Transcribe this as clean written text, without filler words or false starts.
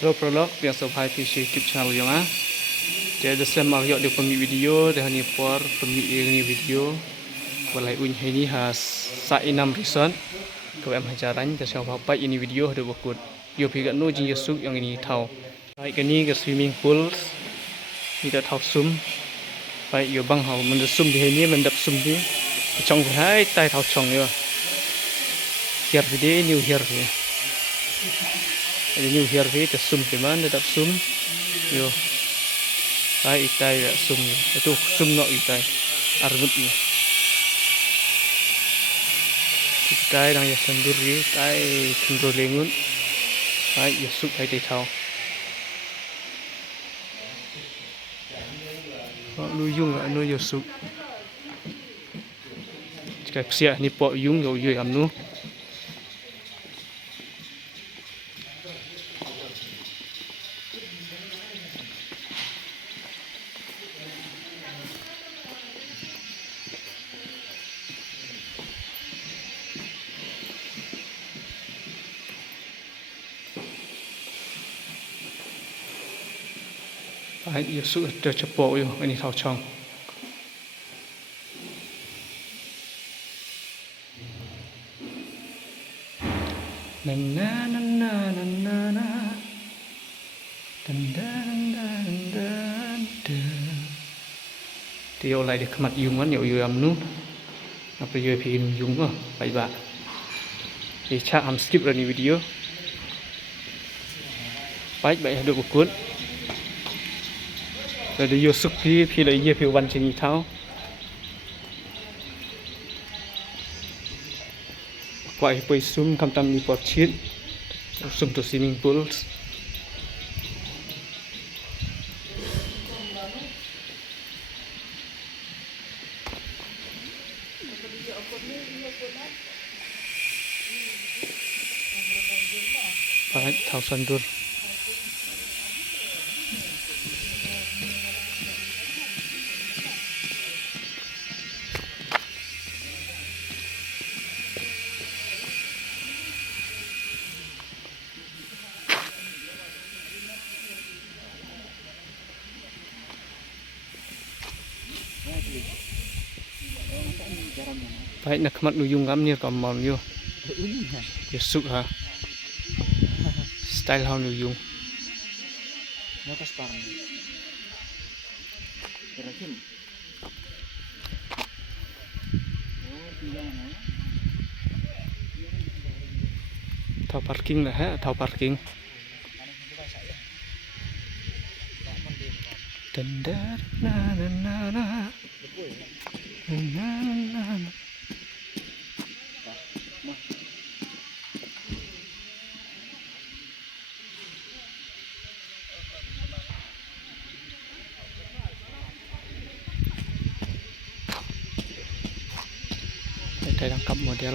Hello prolog yang subscribe di YouTube channel yang jadi saya mau yuk di pemi video dan ini por pemi ini video balai unh ini has sa inam reason kau em hajaran jadi saya apa ini video ada bukut yo pikat no jing yusuk yang ini tahu baik ini ke swimming pool tidak tahu sum baik yo bang hau mendesum di sini mendap sum di chong hai tai tahu chong yo here video new here ini new here vi sum cuman tetap sum yo ai itai ya sum itu sum no itai arbut ni itai dang ya senduri tai sendur lengun ai yusuk ai tai tau luyung anu yusuk jika sia ni po yung yo yo amnu ai yusuk ada cepo yo ini tau chong na na na na na na na dan dan dan dan tiêu lại được mặt dùng ăn nhiều nhiều âm nút apa yo phi dùng à vậy bạn thì chắc am skip rồi video baik baik được một cuốn rồi đi vô sức phi lại ye phi văn trên tháo quay quay zoom cam tam ni pot sheet zoom to swimming pools baik tháo sandur baik nak mat luyung ngam ni kam mon yo yusuk ha style how luyung Nakas parang kirakin thau parking lah ha thau parking tendar na na na na na na na đây đang cầm model